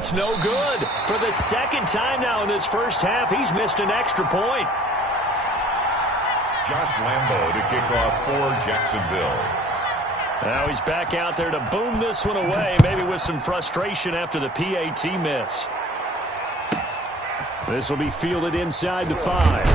it's no good. For the second time now in this first half, he's missed an extra point. Josh Lambo to kick off for Jacksonville. Now he's back out there to boom this one away, maybe with some frustration after the PAT miss. This will be fielded inside the 5.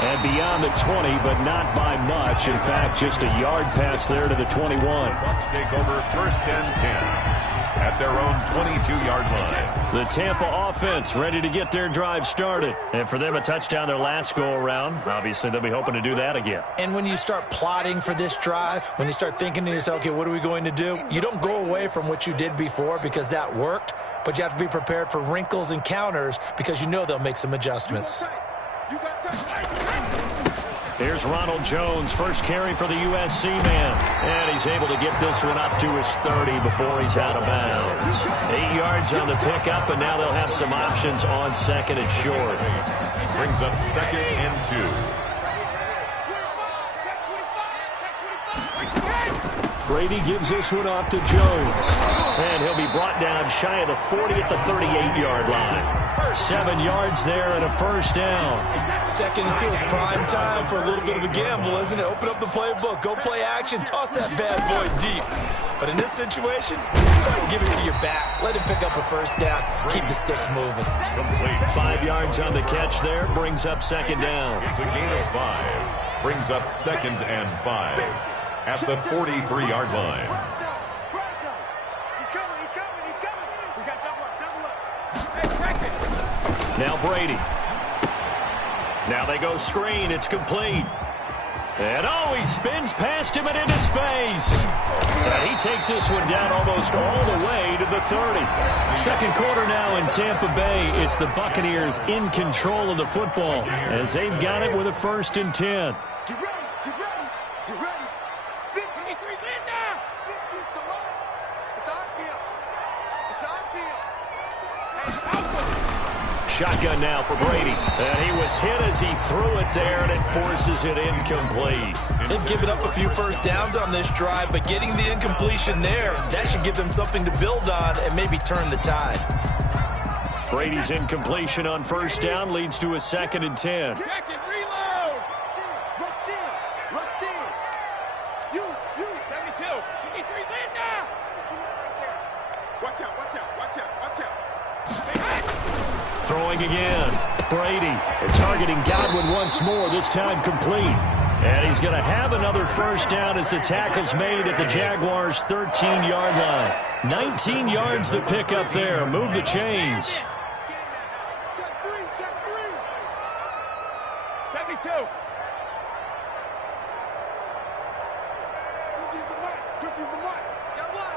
And beyond the 20, but not by much. In fact, just a yard pass there to the 21. Bucs take over 1st and 10 at their own 22-yard line. The Tampa offense ready to get their drive started. And for them, a touchdown their last go-around. Obviously, they'll be hoping to do that again. And when you start plotting for this drive, when you start thinking to yourself, okay, what are we going to do? You don't go away from what you did before because that worked, but you have to be prepared for wrinkles and counters because you know they'll make some adjustments. Here's Ronald Jones, first carry for the USC man. And he's able to get this one up to his 30 before he's out of bounds. 8 yards on the pickup, and now they'll have some options on second and short. Brings up 2nd and 2. Brady gives this one off to Jones. And he'll be brought down shy of the 40 at the 38-yard line. 7 yards there and a first down. 2nd and 2 is prime time for a little bit of a gamble, isn't it? Open up the playbook, go play action, toss that bad boy deep. But in this situation, go ahead and give it to your back. Let him pick up a first down. Keep the sticks moving. Complete. 5 yards on the catch there. Brings up 2nd down. It's a gain of 5. Brings up 2nd and 5 at the 43-yard line. Now Brady. Now they go screen. It's complete. And he spins past him and into space. And he takes this one down almost all the way to the 30. Second quarter now in Tampa Bay. It's the Buccaneers in control of the football as they've got it with a 1st and 10. Shotgun now for Brady. And he was hit as he threw it there, and it forces it incomplete. They've given up a few first downs on this drive, but getting the incompletion there, that should give them something to build on and maybe turn the tide. Brady's incompletion on first down leads to a 2nd and 10. Throwing again. Brady targeting Godwin once more, this time complete. And he's going to have another first down as the tackle's made at the Jaguars' 13-yard line. 19 yards to pick up there. Move the chains. Check 3. 72. 50's the mark. Got one.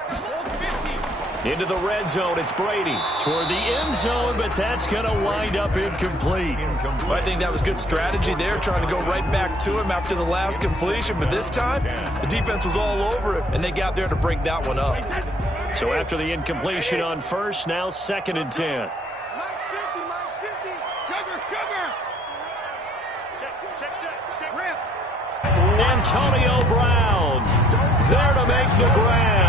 Into the red zone, it's Brady. Toward the end zone, but that's going to wind up incomplete. Well, I think that was good strategy there, trying to go right back to him after the last completion. But this time, the defense was all over it, and they got there to break that one up. So after the incompletion on first, now 2nd and 10. Max 50. Sugar. Check. Ramp. Antonio Brown there to make the grab.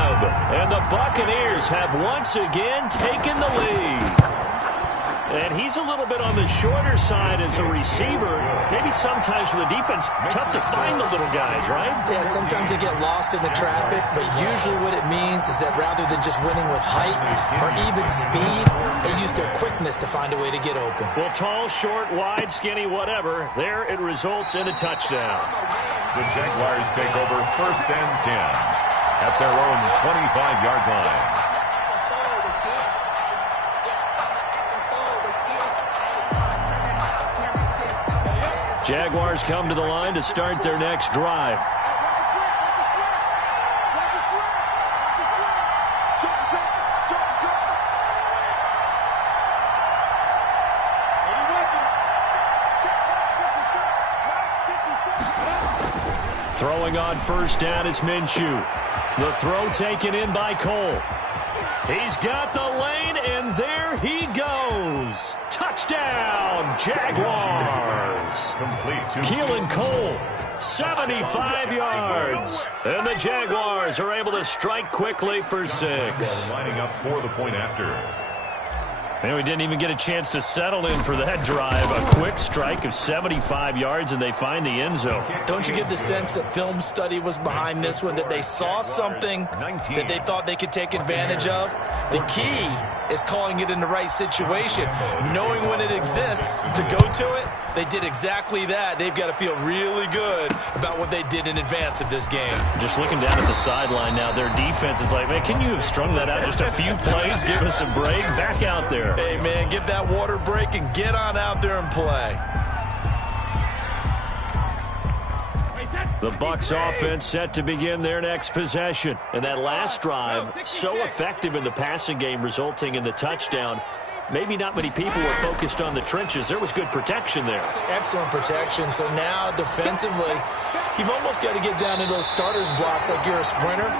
And the Buccaneers have once again taken the lead. And he's a little bit on the shorter side as a receiver. Maybe sometimes for the defense, tough to find the little guys, right? Yeah, sometimes they get lost in the traffic, but usually what it means is that rather than just winning with height or even speed, they use their quickness to find a way to get open. Well, tall, short, wide, skinny, whatever, there it results in a touchdown. The Jaguars take over 1st and 10 at their own 25-yard line. Jaguars come to the line to start their next drive. Throwing on first down is Minshew. The throw taken in by Cole. He's got the lane, and there he goes. Touchdown, Jaguars. Complete to Keelan Cole, 75 yards. And the Jaguars are able to strike quickly for 6. lining up for the point after. And we didn't even get a chance to settle in for that drive. A quick strike of 75 yards, and they find the end zone. Don't you get the sense that film study was behind this one, that they saw something that they thought they could take advantage of? The key is calling it in the right situation. Knowing when it exists to go to it, they did exactly that. They've got to feel really good about what they did in advance of this game. Just looking down at the sideline now, their defense is like, man, can you have strung that out just a few plays? Give us a break. Back out there. Hey, man, give that water break and get on out there and play. The Bucs offense set to begin their next possession. And that last drive, so effective in the passing game, resulting in the touchdown. Maybe not many people were focused on the trenches. There was good protection there. Excellent protection. So now defensively, you've almost got to get down into those starters blocks like you're a sprinter.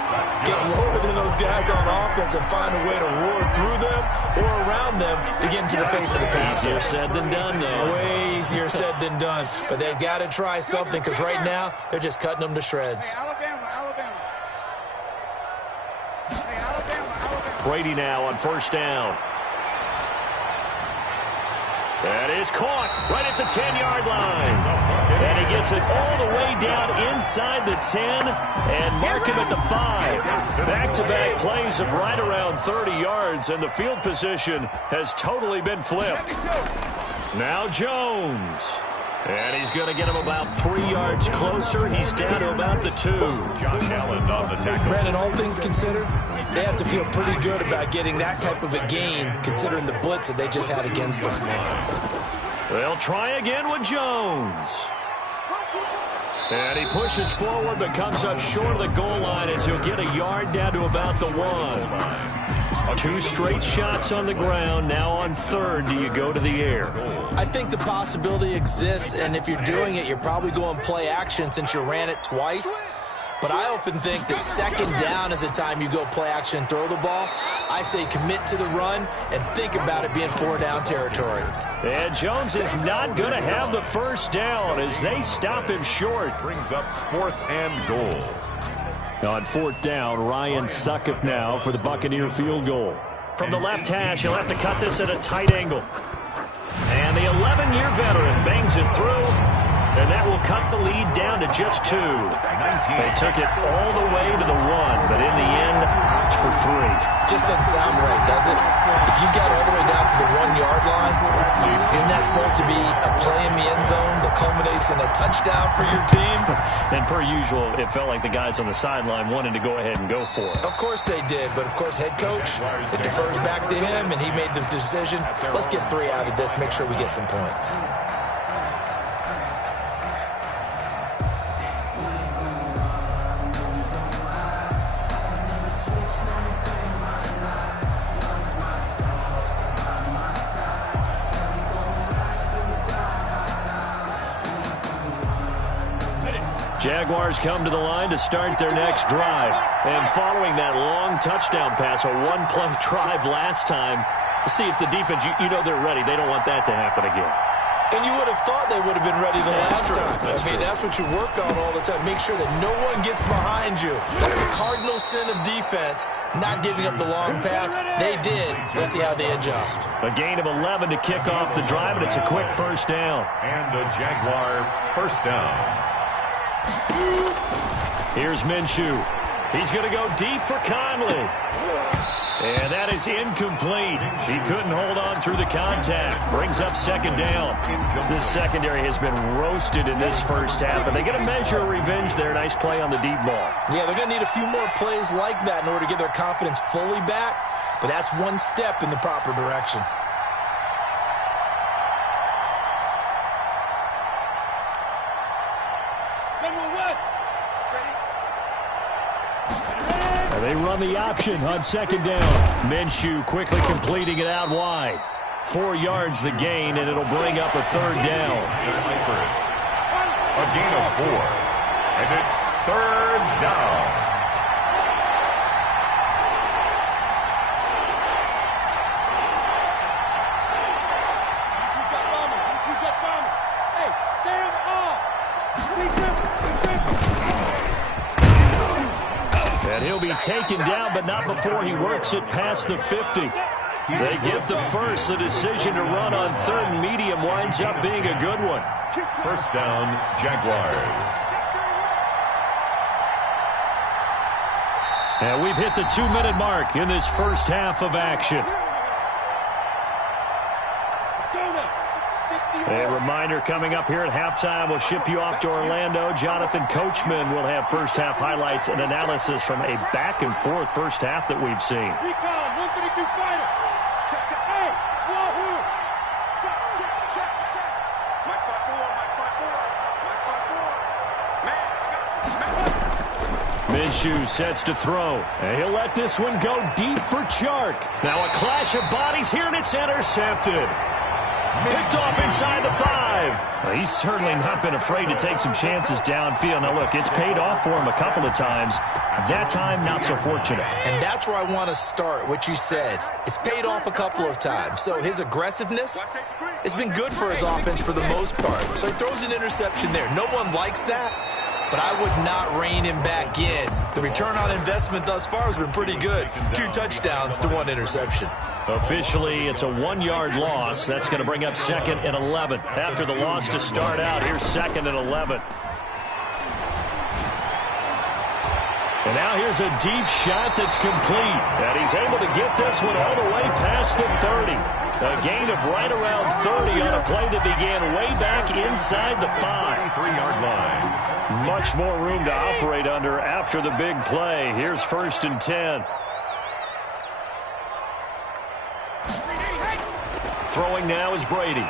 Get lower than those guys on offense and find a way to roar through them or around them to get into the face of the passer. Easier said than done, though. Way easier said than done. But they've got to try something because right now they're just cutting them to shreds. Alabama. Brady now on first down. That is caught right at the 10-yard line. And he gets it all the way down inside the 10 and mark him at the 5. Back-to-back plays of right around 30 yards, and the field position has totally been flipped. Now Jones. And he's going to get him about 3 yards closer. He's down to about the 2. Josh Allen on the tackle. Brandon, all things considered, they have to feel pretty good about getting that type of a gain considering the blitz that they just had against them. They'll try again with Jones. And he pushes forward but comes up short of the goal line as he'll get a yard down to about the 1. 2 straight shots on the ground. Now on third, do you go to the air? I think the possibility exists, and if you're doing it, you're probably going play action since you ran it twice. But I often think that second down is the time you go play action and throw the ball. I say commit to the run and think about it being 4-down territory. And Jones is not going to have the first down as they stop him short. Brings up 4th and goal. On 4th down, Ryan Succop now for the Buccaneer field goal. From the left hash, he'll have to cut this at a tight angle. And the 11-year veteran bangs it through. And that will cut the lead down to just 2. They took it all the way to the 1, but in the end, opt for 3. Just doesn't sound right, does it? If you got all the way down to the 1-yard line, isn't that supposed to be a play in the end zone that culminates in a touchdown for your team? And per usual, it felt like the guys on the sideline wanted to go ahead and go for it. Of course they did, but of course head coach, it defers back to him, and he made the decision, let's get 3 out of this, make sure we get some points. Jaguars come to the line to start their next drive. And following that long touchdown pass, a one-play drive last time, see if the defense, you know they're ready. They don't want that to happen again. And you would have thought they would have been ready the last time. That's what you work on all the time. Make sure that no one gets behind you. That's the cardinal sin of defense, not giving up the long pass. They did. Let's see how they adjust. A gain of 11 to kick off the drive, and it's a quick first down. And a Jaguar first down. Here's Minshew. He's going to go deep for Conley. And that is incomplete. He couldn't hold on through the contact. Brings up second down. This secondary has been roasted in this first half, and they get a measure of revenge there. Nice play on the deep ball. Yeah, they're going to need a few more plays like that in order to get their confidence fully back, but that's one step in the proper direction. They run the option on second down. Minshew quickly completing it out wide. 4 yards the gain, and it'll bring up a third down. A gain of 4. And it's third down. Hey, Sam off. And he'll be taken down, but not before he works it past the 50. They get the first. The decision to run on third and medium winds up being a good one. First down, Jaguars. And we've hit the 2-minute mark in this first half of action. A reminder coming up here at halftime. We'll ship you off to Orlando. Jonathan Coachman will have first half highlights and analysis from a back-and-forth first half that we've seen. Recon, 132 fighter. Check, check. Hey, wahoo. Check, check, check, check. Mike 5-4, Mike 5-4. Mike 5-4. Man, I got you. Minshew sets to throw. And he'll let this one go deep for Chark. Now a clash of bodies here, and it's intercepted. Picked off inside the 5. Well, he's certainly not been afraid to take some chances downfield. Now, look, it's paid off for him a couple of times. That time, not so fortunate. And that's where I want to start, what you said. It's paid off a couple of times. So his aggressiveness has been good for his offense for the most part. So he throws an interception there. No one likes that, but I would not rein him back in. The return on investment thus far has been pretty good. 2 touchdowns to 1 interception. Officially, it's a 1-yard loss. That's going to bring up 2nd and 11. After the loss to start out, here's 2nd and 11. And now here's a deep shot that's complete. And he's able to get this one all the way past the 30. A gain of right around 30 on a play that began way back inside the 5. 3-yard line. Much more room to operate under after the big play. Here's 1st and 10. Throwing now is Brady.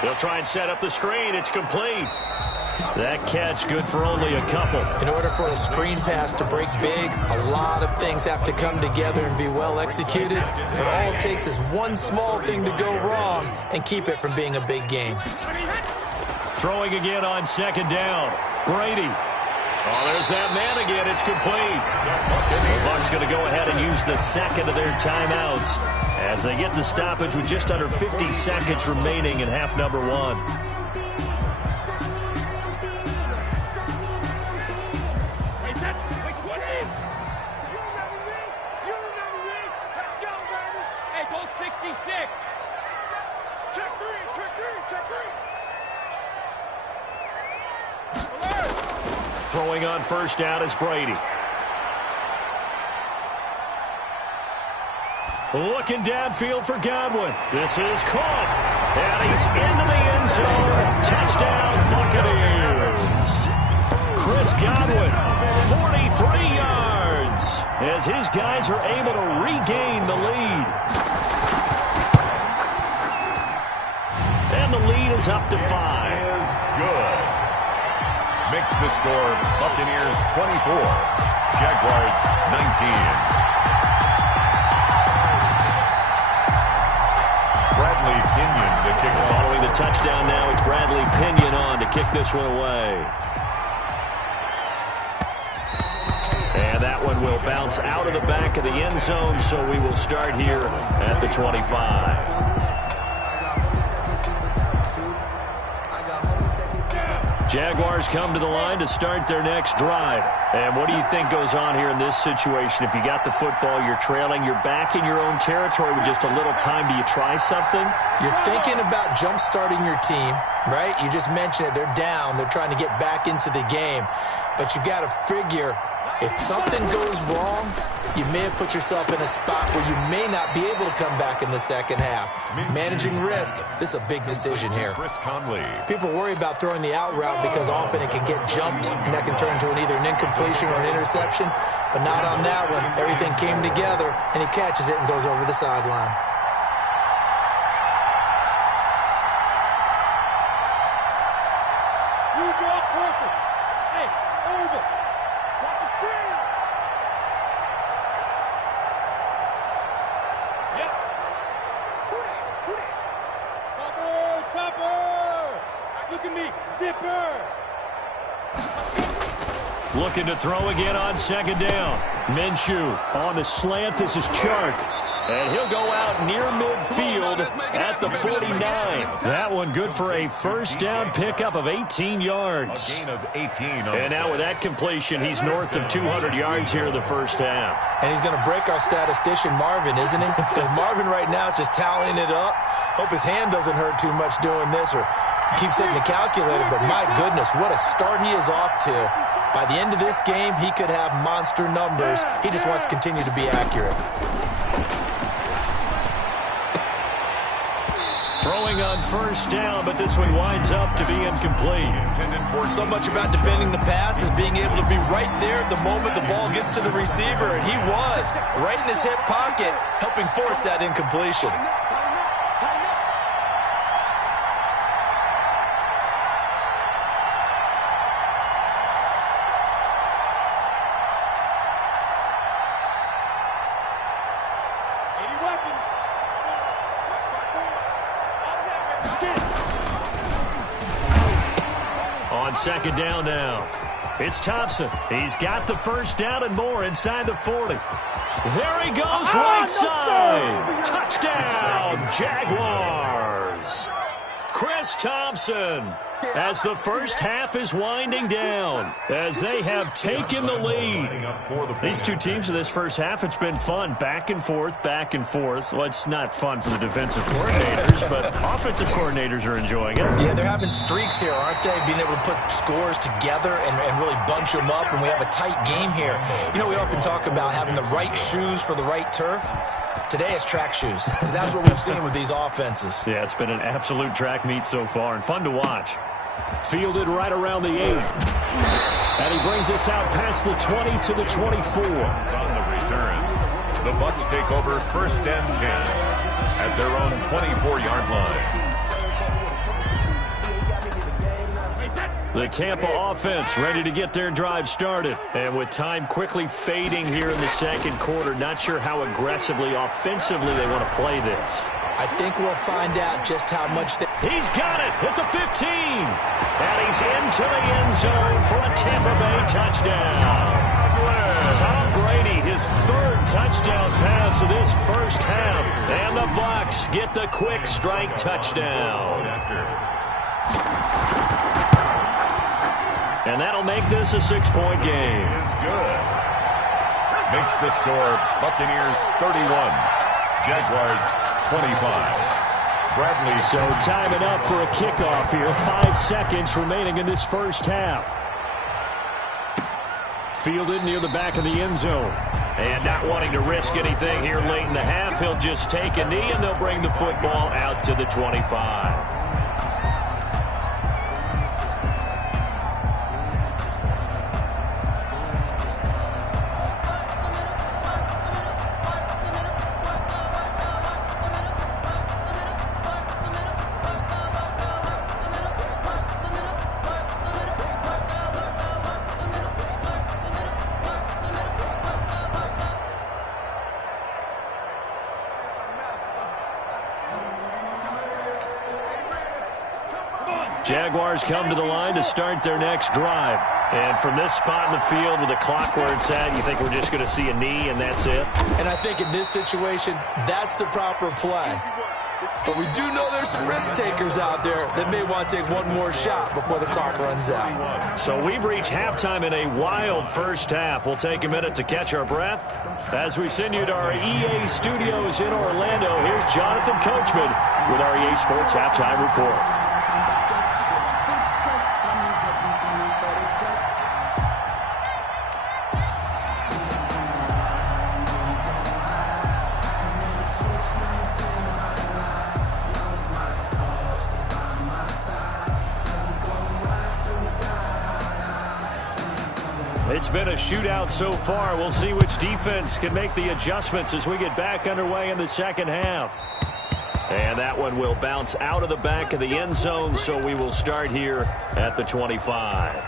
They'll try and set up the screen. It's complete. That catch good for only a couple. In order for a screen pass to break big, a lot of things have to come together and be well executed. But all it takes is one small thing to go wrong and keep it from being a big game. Throwing again on 2nd down. Brady. Oh, there's that man again. It's complete. The Bucs going to go ahead and use the 2nd of their timeouts as they get the stoppage with just under 50 seconds remaining in half number 1. Hey, go 66. Check 3, check 3, check 3. Throwing on 1st down is Brady. Looking downfield for Godwin. This is caught. And he's into the end zone. Touchdown, Buccaneers. Chris Godwin, 43 yards, as his guys are able to regain the lead. And the lead is up to 5. Is good. Makes the score Buccaneers 24, Jaguars 19. Bradley Pinion to kick off. Following the touchdown now, it's Bradley Pinion on to kick this one away. And that one will bounce out of the back of the end zone, so we will start here at the 25. Jaguars come to the line to start their next drive. And what do you think goes on here in this situation? If you got the football, you're trailing, you're back in your own territory with just a little time. Do you try something? You're thinking about jump-starting your team, right? You just mentioned it. They're down. They're trying to get back into the game. But you got to figure, if something goes wrong, you may have put yourself in a spot where you may not be able to come back in the second half. Managing risk, this is a big decision here. Chris Conley. People worry about throwing the out route because often it can get jumped, and that can turn into either an incompletion or an interception. But not on that one. Everything came together, and he catches it and goes over the sideline. You draw perfect. Hey, over. Watch the screen. Yep. Who that? Topper. Look at me. Zipper. Looking to throw again on 2nd down. Minshew on the slant. This is Chark. And he'll go out near midfield at the 49. That one good for a first down pickup of 18 yards. A gain of 18. And now with that completion, he's north of 200 yards here in the first half. And he's going to break our statistician Marvin, isn't he? Because Marvin right now is just tallying it up. Hope his hand doesn't hurt too much doing this or keeps hitting the calculator. But my goodness, what a start he is off to. By the end of this game, he could have monster numbers. He just wants to continue to be accurate. Throwing on first down, but this one winds up to be incomplete. So much about defending the pass is being able to be right there at the moment the ball gets to the receiver, and he was right in his hip pocket, helping force that incompletion. On second down now, it's Thompson. He's got the first down and more inside the 40. There he goes, right side. Touchdown, Jaguars. Chris Thompson, as the first half is winding down, as they have taken the lead. These two teams in this first half, it's been fun. Back and forth, back and forth. Well, it's not fun for the defensive coordinators, but offensive coordinators are enjoying it. Yeah, they're having streaks here, aren't they? Being able to put scores together and really bunch them up, and we have a tight game here. You know, we often talk about having the right shoes for the right turf. Today it's track shoes, because that's what we've seen with these offenses. Yeah, it's been an absolute track meet so far, and fun to watch. Fielded right around the 8. And he brings us out past the 20 to the 24. On the return, the Bucs take over first and 10 at their own 24-yard line. The Tampa offense ready to get their drive started. And with time quickly fading here in the second quarter, not sure how aggressively, offensively they want to play this. I think we'll find out just how much they... He's got it at the 15. And he's into the end zone for a Tampa Bay touchdown. Tom Brady, his third touchdown pass of this first half. And the Bucs get the quick strike touchdown. And that'll make this a 6-point game. Is good. Makes the score Buccaneers 31, Jaguars 25. Bradley. So timing up for a kickoff here. 5 seconds remaining in this first half. Fielded near the back of the end zone. And not wanting to risk anything here late in the half, he'll just take a knee and they'll bring the football out to the 25. Jaguars come to the line to start their next drive. And from this spot in the field with the clock where it's at, you think we're just going to see a knee and that's it? And I think in this situation, that's the proper play. But we do know there's some risk takers out there that may want to take one more shot before the clock runs out. So we've reached halftime in a wild first half. We'll take a minute to catch our breath as we send you to our EA studios in Orlando. Here's Jonathan Coachman with our EA Sports Halftime Report. It's been a shootout so far. We'll see which defense can make the adjustments as we get back underway in the second half. And that one will bounce out of the back of the end zone, so we will start here at the 25.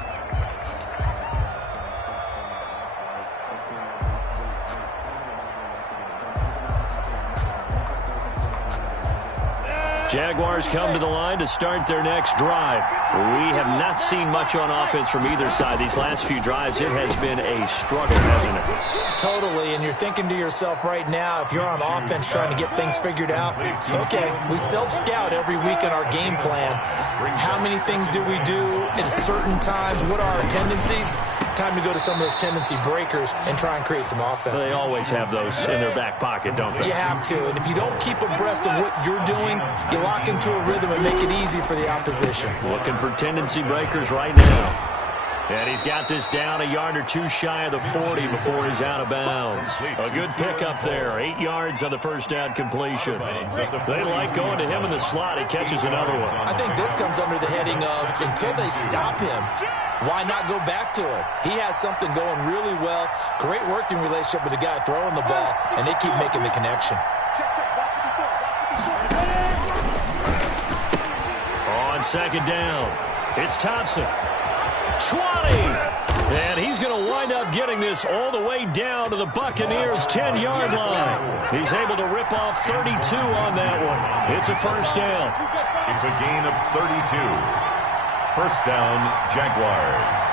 Jaguars come to the line to start their next drive. We have not seen much on offense from either side. These last few drives, it has been a struggle, hasn't it? Totally, and you're thinking to yourself right now, if you're on offense trying to get things figured out, okay, we self-scout every week in our game plan. How many things do we do at certain times? What are our tendencies? Time to go to some of those tendency breakers and try and create some offense. They always have those in their back pocket, don't they? You have to, and if you don't keep abreast of what you're doing, you lock into a rhythm and make it easy for the opposition. Looking for tendency breakers right now. And he's got this down a yard or two shy of the 40 before he's out of bounds. A good pickup there. 8 yards on the first down completion. They like going to him in the slot. He catches another one. I think this comes under the heading of until they stop him, why not go back to it? He has something going really well. Great working relationship with the guy throwing the ball, and they keep making the connection. On second down, it's Thompson. 20! And he's going to wind up getting this all the way down to the Buccaneers' 10-yard line. He's able to rip off 32 on that one. It's a first down. It's a gain of 32. First down, Jaguars.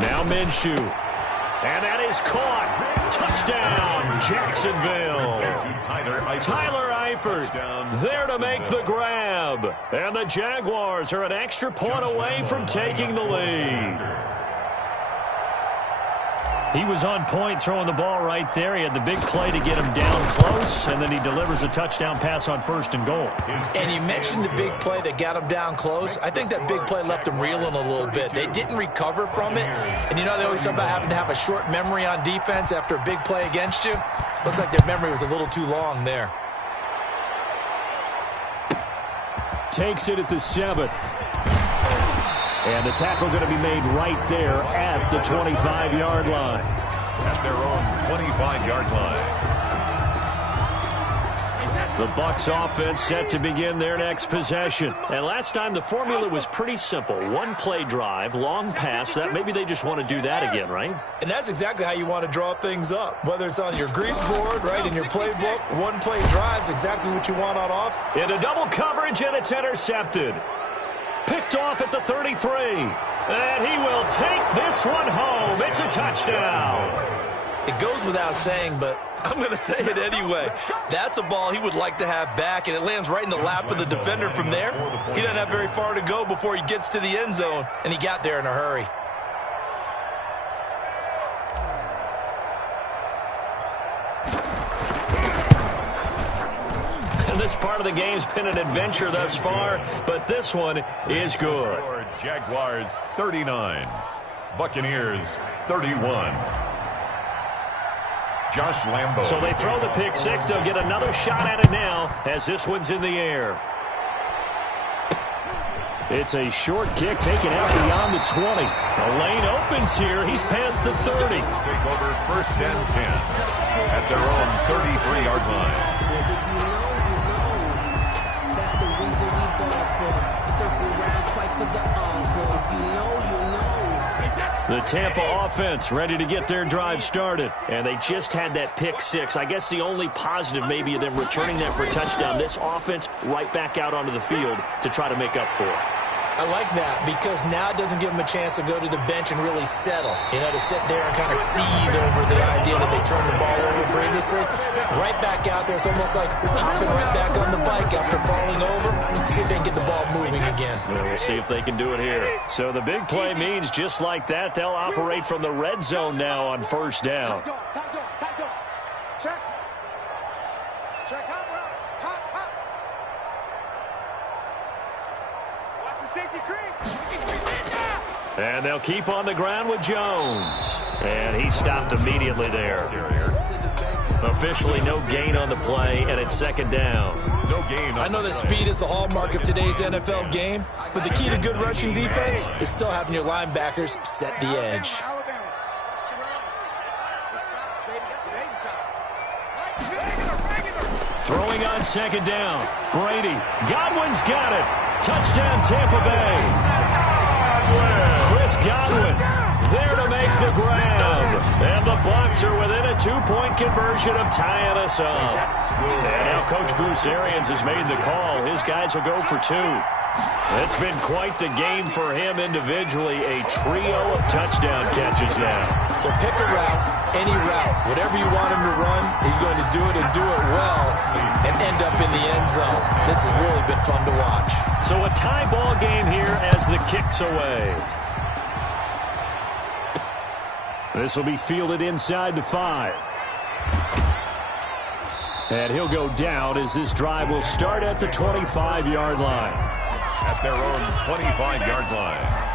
Now Minshew. And that is caught. Touchdown, Jacksonville. Tyler Eifert there to make the grab. And the Jaguars are an extra point away from taking the lead. He was on point throwing the ball right there. He had the big play to get him down close, and then he delivers a touchdown pass on first and goal. And you mentioned the big play that got him down close. I think that big play left him reeling a little bit. They didn't recover from it. And you know they always talk about having to have a short memory on defense after a big play against you. Looks like their memory was a little too long there. Takes it at the 7. And the tackle going to be made right there at the 25-yard line. At their own 25-yard line. The Bucs offense set to begin their next possession. And last time the formula was pretty simple. One play drive, long pass. That maybe they just want to do that again, right? And that's exactly how you want to draw things up. Whether it's on your grease board, right, in your playbook, one play drive is exactly what you want on off. Into double coverage, and it's intercepted. Picked off at the 33. And he will take this one home. It's a touchdown. It goes without saying, but I'm going to say it anyway. That's a ball he would like to have back, and it lands right in the lap of the defender from there. He doesn't have very far to go before he gets to the end zone, and he got there in a hurry. This part of the game's been an adventure thus far, but this one is good. Jaguars 39, Buccaneers 31. Josh Lambo. So they throw the pick six. They'll get another shot at it now as this one's in the air. It's a short kick taken out beyond the 20. The lane opens here. He's past the 30. Take over first and 10 at their own 33-yard line. The Tampa offense ready to get their drive started. And they just had that pick six. I guess the only positive maybe of them returning that for a touchdown. This offense right back out onto the field to try to make up for it. I like that because now it doesn't give them a chance to go to the bench and really settle. You know, to sit there and kind of seethe over the idea that they turned the ball over previously. Right back out there. It's almost like hopping right back on the bike after falling over. See if they can get the ball moving again. Well, we'll see if they can do it here. So the big play means just like that, they'll operate from the red zone now on first down. Check. Check. Hot. Watch the safety creep. And they'll keep on the ground with Jones. And he stopped immediately there. Officially no gain on the play, and it's second down. No gain. I know that speed is the hallmark of today's NFL game, but the key to good rushing defense is still having your linebackers set the edge. Throwing on second down. Brady. Godwin's got it. Touchdown, Tampa Bay. Chris Godwin there to make the grab. And the Bucs are within a 2-point conversion of tying us up. And now Coach Bruce Arians has made the call. His guys will go for 2. It's been quite the game for him individually. A trio of touchdown catches now. So pick a route, any route. Whatever you want him to run, he's going to do it and do it well and end up in the end zone. This has really been fun to watch. So a tie ball game here as the kick's away. This will be fielded inside the 5. And he'll go down as this drive will start at the 25-yard line. At their own 25-yard line.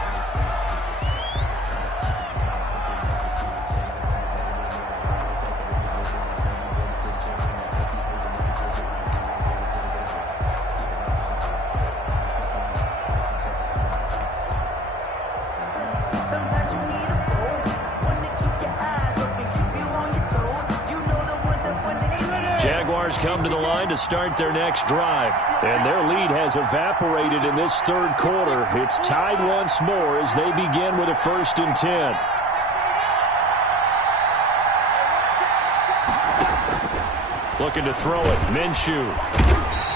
Jaguars come to the line to start their next drive. And their lead has evaporated in this third quarter. It's tied once more as they begin with a 1st and 10. Looking to throw it. Minshew.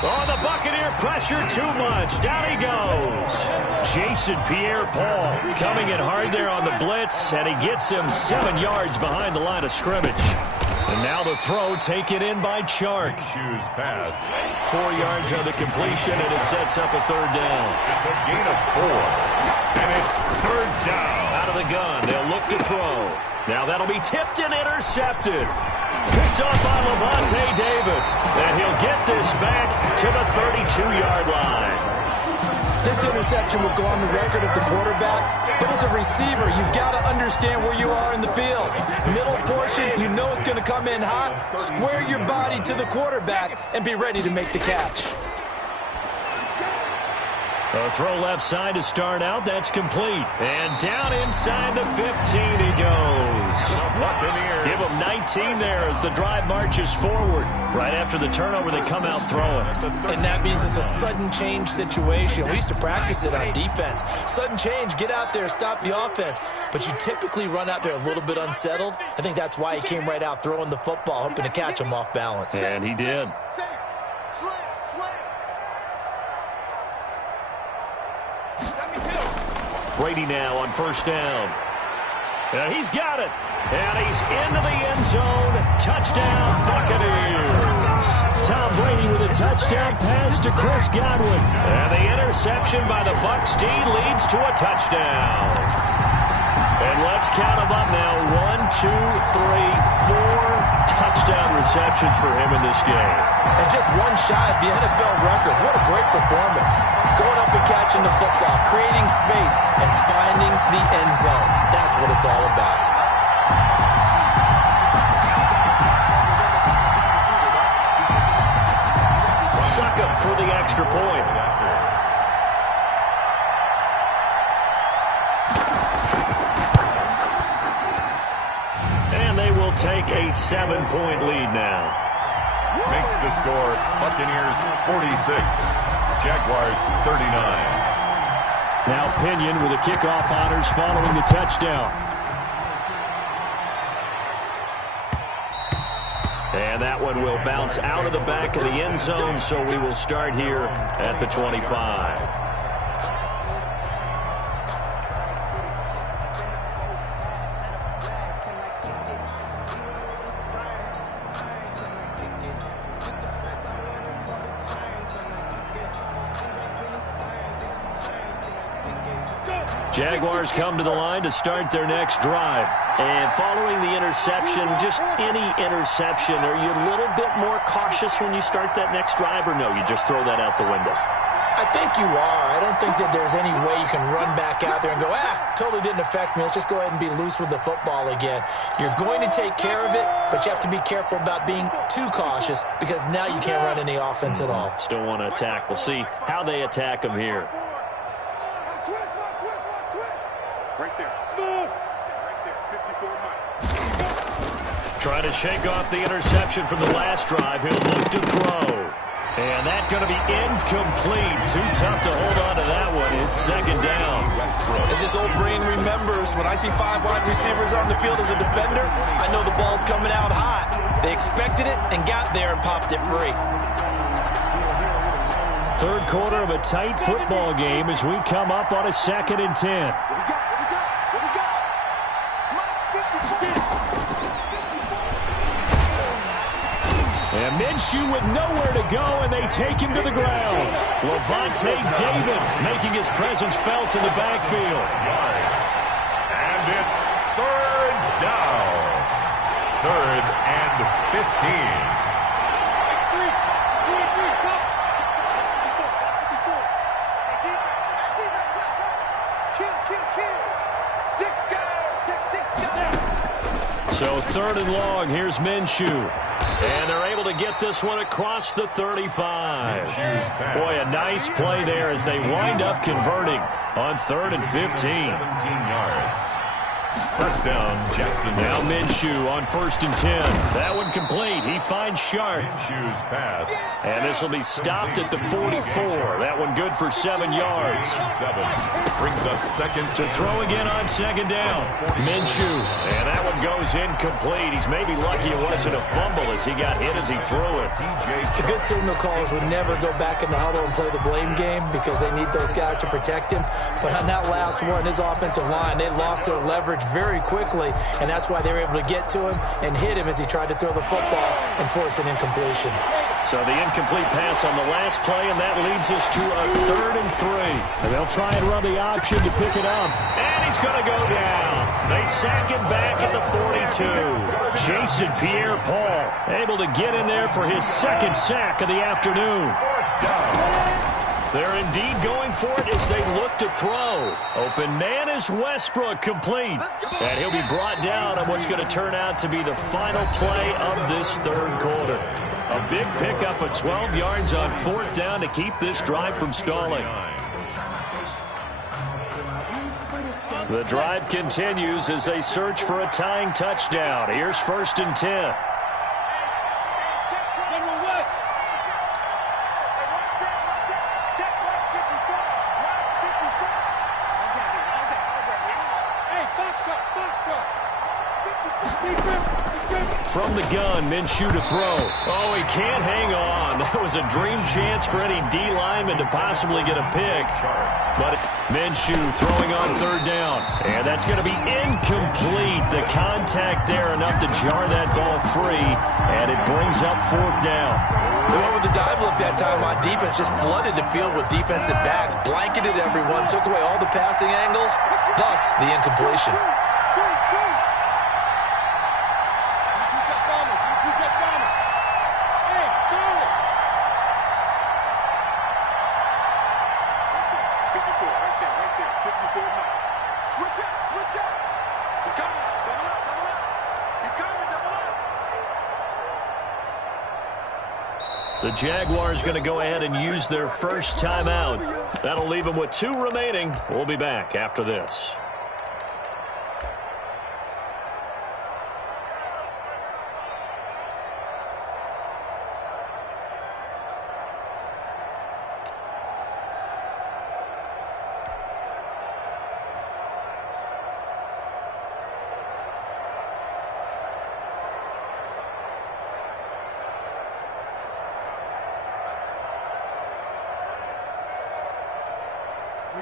Oh, the Buccaneer pressure too much. Down he goes. Jason Pierre-Paul coming in hard there on the blitz, and he gets him 7 yards behind the line of scrimmage. And now the throw taken in by Chark. Shoes pass. 4 yards on the completion, and it sets up a 3rd down. It's a gain of 4. And it's 3rd down. Out of the gun, they'll look to throw. Now that'll be tipped and intercepted. Picked off by Levante David. And he'll get this back to the 32-yard line. This interception will go on the record of the quarterback, but as a receiver, you've got to understand where you are in the field. Middle portion, you know it's going to come in hot. Square your body to the quarterback and be ready to make the catch. A throw left side to start out. That's complete. And down inside the 15 he goes. Give him 19 there as the drive marches forward. Right after the turnover, they come out throwing. And that means it's a sudden change situation. We used to practice it on defense. Sudden change, get out there, stop the offense. But you typically run out there a little bit unsettled. I think that's why he came right out throwing the football, hoping to catch him off balance. And he did. Brady now on 1st down. And he's got it. And he's into the end zone. Touchdown, Buccaneers. Tom Brady with a touchdown pass to Chris Godwin. And the interception by the Bucs D leads to a touchdown. And let's count them up now. 1, 2, 3, 4 touchdown receptions for him in this game. And just one shy of the NFL record. What a great performance. Going up and catching the football, creating space, and finding the end zone. That's what it's all about. Suck up for the extra point. And they will take a 7-point lead now. Makes the score Buccaneers 46, Jaguars 39. Now Pinion with the kickoff honors following the touchdown. And that one will bounce out of the back of the end zone, so we will start here at the 25. Jaguars come to the line to start their next drive. And following the interception, just any interception, are you a little bit more cautious when you start that next drive, or no, you just throw that out the window? I think you are. I don't think that there's any way you can run back out there and go, totally didn't affect me. Let's just go ahead and be loose with the football again. You're going to take care of it, but you have to be careful about being too cautious because now you can't run any offense at all. Still want to attack. We'll see how they attack them here. Right there. Smooth. Right there. 54 miles. Trying to shake off the interception from the last drive. He'll look to throw. And that's going to be incomplete. Too tough to hold on to that one. It's second down. As his old brain remembers, when I see 5 wide receivers on the field as a defender, I know the ball's coming out hot. They expected it and got there and popped it free. Third quarter of a tight football game as we come up on a 2nd and 10. And Minshew with nowhere to go, and they take him to the ground. Levante David making his presence felt in the backfield. And it's third down. 3rd and 15. So 3rd and long, here's Minshew. And they're able to get this one across the 35. Boy, a nice play there as they wind up converting on 3rd and 15. 17 yards. First down, Jackson. Now Minshew on 1st and 10. That one complete. He finds Sharp. Minshew's pass. And this will be stopped at the 44. That one good for 7 yards. 7. Brings up second. To throw again on 2nd down. Minshew. And that one goes incomplete. He's maybe lucky it wasn't a fumble as he got hit as he threw it. The good signal callers would never go back in the huddle and play the blame game because they need those guys to protect him. But on that last one, his offensive line, they lost their leverage very quickly, and that's why they were able to get to him and hit him as he tried to throw the football and force an incompletion. So the incomplete pass on the last play, and that leads us to a 3rd and 3. And they'll try and run the option to pick it up. And he's going to go down. They sack him back at the 42. Jason Pierre-Paul able to get in there for his 2nd sack of the afternoon. They're indeed going for it as they look to throw. Open man is Westbrook, complete. And he'll be brought down on what's going to turn out to be the final play of this 3rd quarter. A big pickup of 12 yards on 4th down to keep this drive from stalling. The drive continues as they search for a tying touchdown. Here's 1st and 10. From the gun, Minshew to throw. Oh, he can't hang on. That was a dream chance for any D lineman to possibly get a pick. But Minshew throwing on 3rd down. And that's going to be incomplete. The contact there enough to jar that ball free. And it brings up 4th down. They went with the dive look that time on defense, just flooded the field with defensive backs, blanketed everyone, took away all the passing angles, thus the incompletion. The Jaguars going to go ahead and use their first timeout. That'll leave them with 2 remaining. We'll be back after this.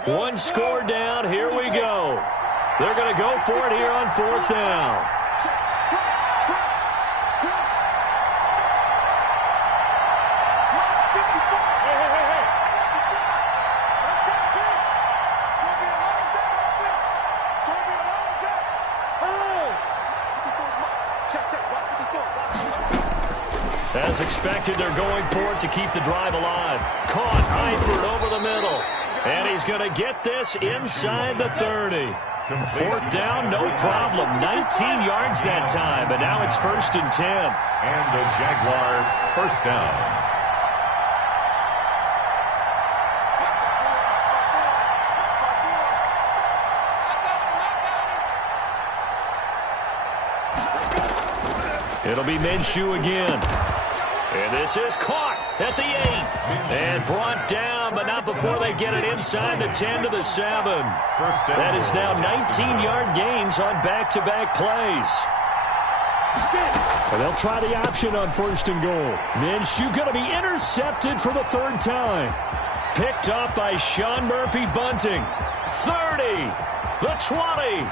One score down. Here we go. They're going to go for it here on 4th down. As expected, they're going for it to keep the drive alive. Caught Eifert over the middle. And he's going to get this inside the 30. 4th down, no problem. 19 yards that time, but now it's 1st and 10. And the Jaguar 1st down. It'll be Minshew again. And this is caught. at the 8. And brought down, but not before they get it inside the 10 to the 7. That is now 19-yard gains on back-to-back plays. And they'll try the option on 1st and goal. Minshew going to be intercepted for the 3rd time. Picked up by Sean Murphy-Bunting. 30, the 20,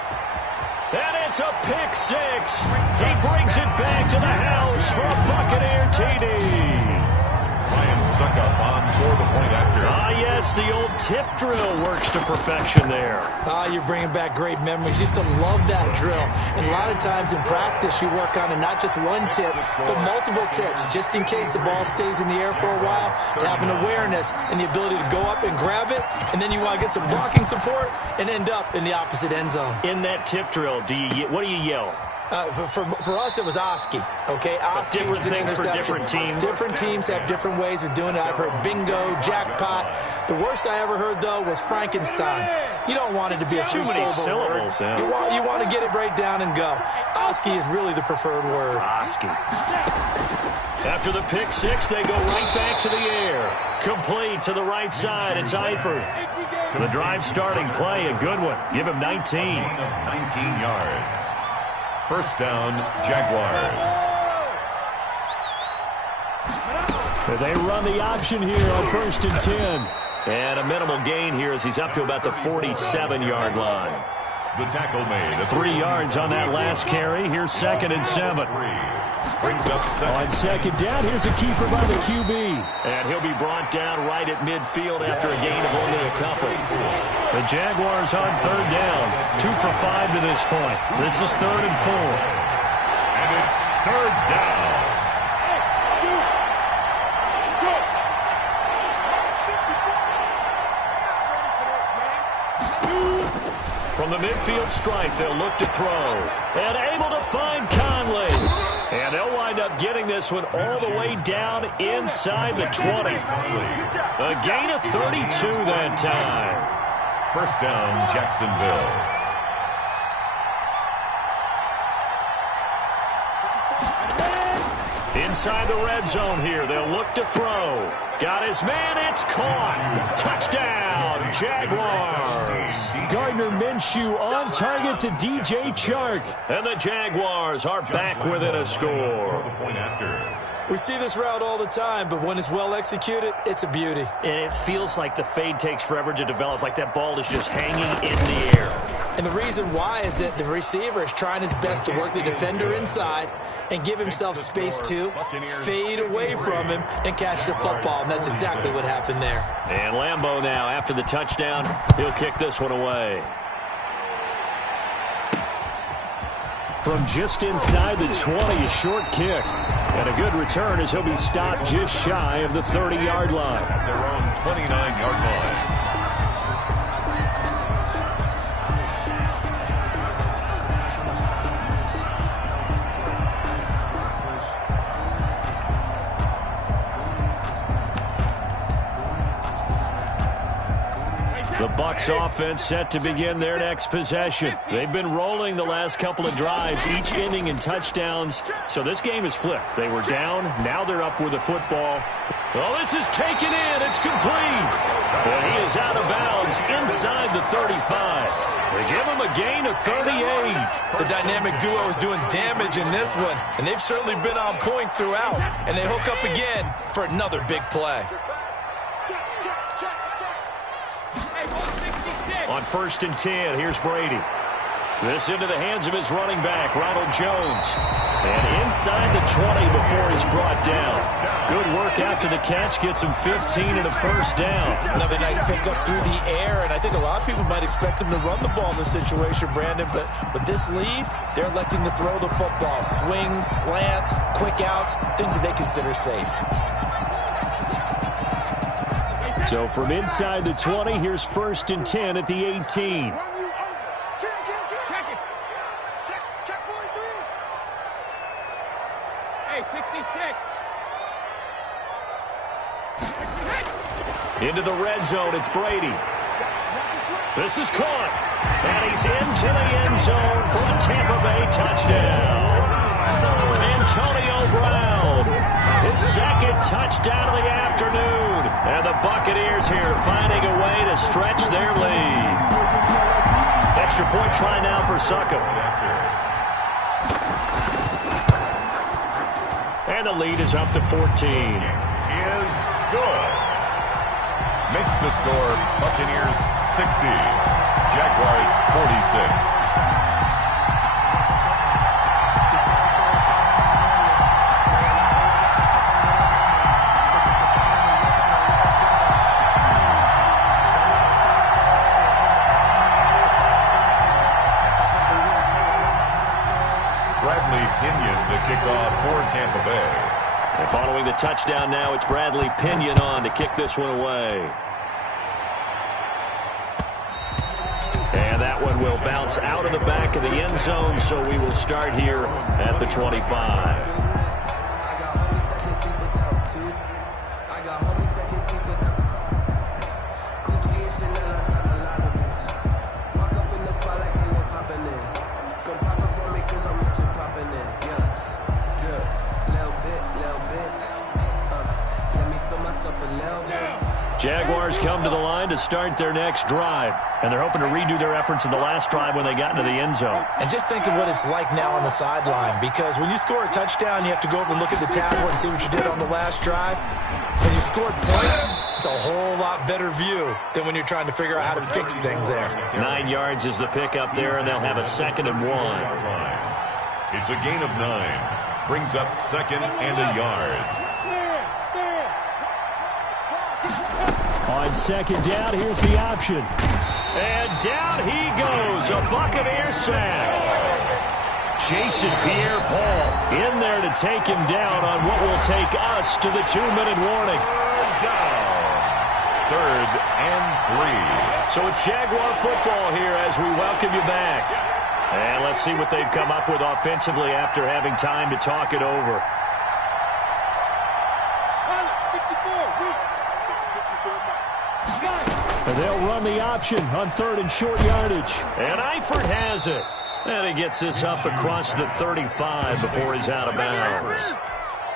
and it's a pick 6. He brings it back to the house for a Buccaneer TD. Ryan Suckup on for the point after. Yes, the old tip drill works to perfection there. You're bringing back great memories. Used to love that drill. And a lot of times in practice, you work on it, not just one tip, but multiple tips, just in case the ball stays in the air for a while, to have an awareness and the ability to go up and grab it, and then you want to get some blocking support and end up in the opposite end zone. In that tip drill, what do you yell? For us, it was Oski. Okay, Oski was an interception. For different teams. Different teams have different ways of doing it. I've heard bingo, jackpot. The worst I ever heard, though, was Frankenstein. You don't want it to be a three-syllable word. You want to get it right down and go. Oski is really the preferred word. Oski. After the pick 6, they go right back to the air. Complete to the right side. It's Eifert. For the drive starting play, a good one. Give him 19. 19 yards. 1st down, Jaguars. They run the option here on 1st and 10. And a minimal gain here as he's up to about the 47-yard line. The tackle made. 3 yards on that last carry. Here's 2nd and 7. Brings up on 2nd down, here's a keeper by the QB. And he'll be brought down right at midfield after a gain of only a couple. The Jaguars on 3rd down. 2 for 5 to this point. This is 3rd and 4. And it's 3rd down. From the midfield stripe, they'll look to throw. And able to find Conley. And they'll wind up getting this one all the way down inside the 20. A gain of 32 that time. 1st down, Jacksonville. Inside the red zone here, they'll look to throw. Got his man, it's caught. Touchdown, Jaguars. Gardner Minshew on target to DJ Chark. And the Jaguars are back within a score. We see this route all the time, but when it's well executed, it's a beauty. And it feels like the fade takes forever to develop, like that ball is just hanging in the air. And the reason why is that the receiver is trying his best to work the defender inside and give himself space to fade away from him and catch the football. And that's exactly what happened there. And Lambeau now, after the touchdown, he'll kick this one away. From just inside the 20, a short kick. And a good return as he'll be stopped just shy of the 30-yard line. At their own 29-yard line. The Bucs offense set to begin their next possession. They've been rolling the last couple of drives, each ending in touchdowns. So this game is flipped. They were down. Now they're up with the football. Oh, this is taken in. It's complete. And he is out of bounds inside the 35. They give him a gain of 38. The dynamic duo is doing damage in this one, and they've certainly been on point throughout. And they hook up again for another big play. On 1st and 10, here's Brady. This into the hands of his running back, Ronald Jones. And inside the 20 before he's brought down. Good work after the catch, gets him 15 and a 1st down. Another nice pickup through the air, and I think a lot of people might expect him to run the ball in this situation, Brandon, but with this lead, they're electing to throw the football. Swings, slants, quick outs, things that they consider safe. So from inside the 20, here's 1st and 10 at the 18. Into the red zone, it's Brady. This is caught. And he's into the end zone for a Tampa Bay touchdown. Antonio Brown. second touchdown of the afternoon. And the Buccaneers here finding a way to stretch their lead. Extra point try now for Succop. And the lead is up to 14. Is good. Makes the score Buccaneers 60, Jaguars 46. To kick off for Tampa Bay. And following the touchdown now, it's Bradley Pinion on to kick this one away. And that one will bounce out of the back of the end zone, so we will start here at the 25. Jaguars come to the line to start their next drive, and they're hoping to redo their efforts in the last drive when they got into the end zone. And just think of what it's like now on the sideline, because when you score a touchdown, you have to go over and look at the tablet and see what you did on the last drive. When you scored points, it's a whole lot better view than when you're trying to figure out how to fix things there. 9 yards is the pickup there, and they'll have a 2nd and 1. It's a gain of 9. Brings up 2nd and a yard. On 2nd down, here's the option. And down he goes, a Buccaneer sack. Jason Pierre-Paul in there to take him down on what will take us to the 2-minute warning. Down. 3rd and 3. So it's Jaguar football here as we welcome you back. And let's see what they've come up with offensively after having time to talk it over. And they'll run the option on 3rd and short yardage. And Eifert has it. And he gets this up across the 35 before he's out of bounds.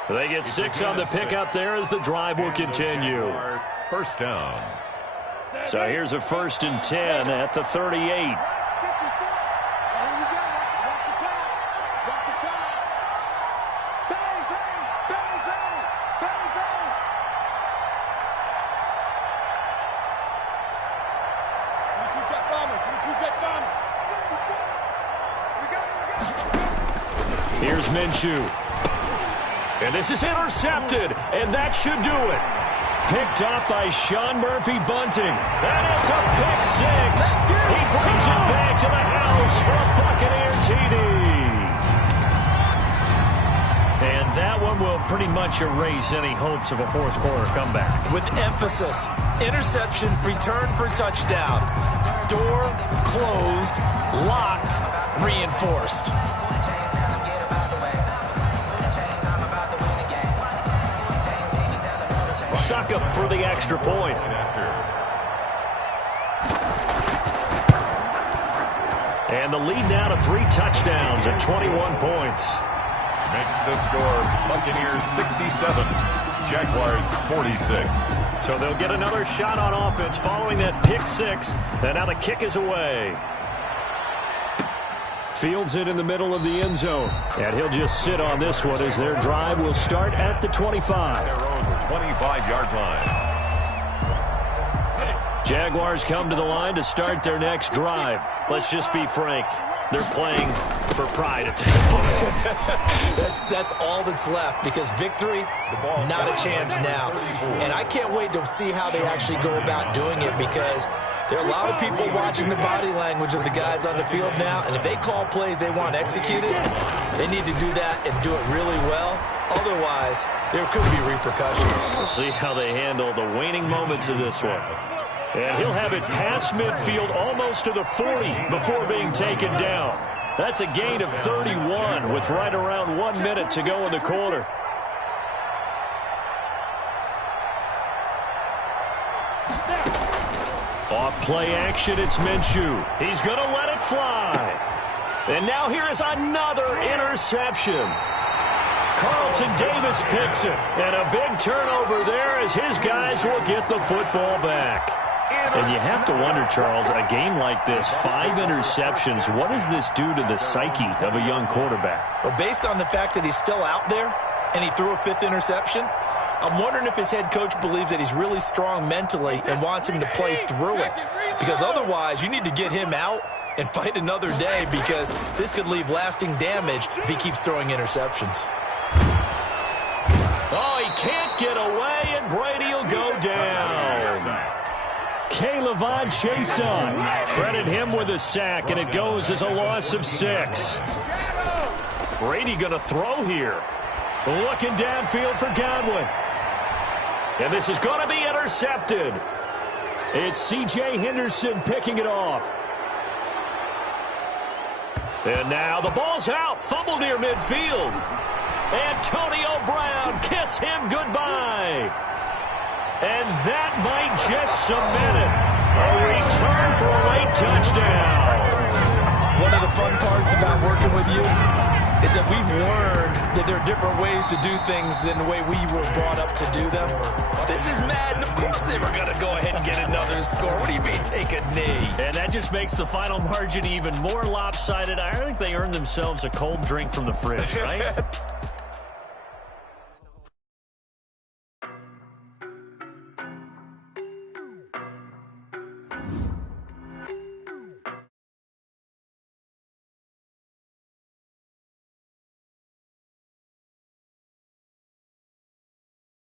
They get 6 on the pickup there as the drive will continue. First down. So here's a 1st and 10 at the 38. Here's Minshew. And this is intercepted, and that should do it. Picked up by Sean Murphy-Bunting. And it's a pick 6. He brings it back to the house for a Buccaneer TD. And that one will pretty much erase any hopes of a fourth-quarter comeback. With emphasis, interception, return for touchdown. Door closed, locked, reinforced. Succop for the extra point. And the lead now to 3 touchdowns at 21 points. Makes the score Buccaneers 67, Jaguars 46. So they'll get another shot on offense following that pick 6. And now the kick is away. Fields it in the middle of the end zone. And he'll just sit on this one as their drive will start at the 25. Their own 25-yard line. Jaguars come to the line to start their next drive. Let's just be frank. They're playing for pride at this point. That's all that's left, because victory, not a chance now. And I can't wait to see how they actually go about doing it, because there are a lot of people watching the body language of the guys on the field now, and if they call plays they want executed, they need to do that and do it really well. Otherwise, there could be repercussions. We'll see how they handle the waning moments of this one. And he'll have it past midfield almost to the 40 before being taken down. That's a gain of 31 with right around 1 minute to go in the quarter. Off play action, it's Minshew. He's going to let it fly. And now here is another interception. Carlton Davis picks it. And a big turnover there as his guys will get the football back. And you have to wonder, Charles, a game like this, 5 interceptions, what does this do to the psyche of a young quarterback? Well, based on the fact that he's still out there and he threw a 5th interception, I'm wondering if his head coach believes that he's really strong mentally and wants him to play through it. Because otherwise, you need to get him out and fight another day, because this could leave lasting damage if he keeps throwing interceptions. Oh, he can't get away, and Brady will go down. K'Lavon Chason, credit him with a sack, and it goes as a loss of 6. Brady going to throw here. Looking downfield for Godwin. And this is going to be intercepted. It's C.J. Henderson picking it off. And now the ball's out. Fumble near midfield. Antonio Brown, kiss him goodbye. And that might just cement it. A return for a late touchdown. One of the fun parts about working with you is that we've learned that there are different ways to do things than the way we were brought up to do them. This is Madden. Of course they were going to go ahead and get another score. What do you mean, take a knee? And that just makes the final margin even more lopsided. I think they earned themselves a cold drink from the fridge, right?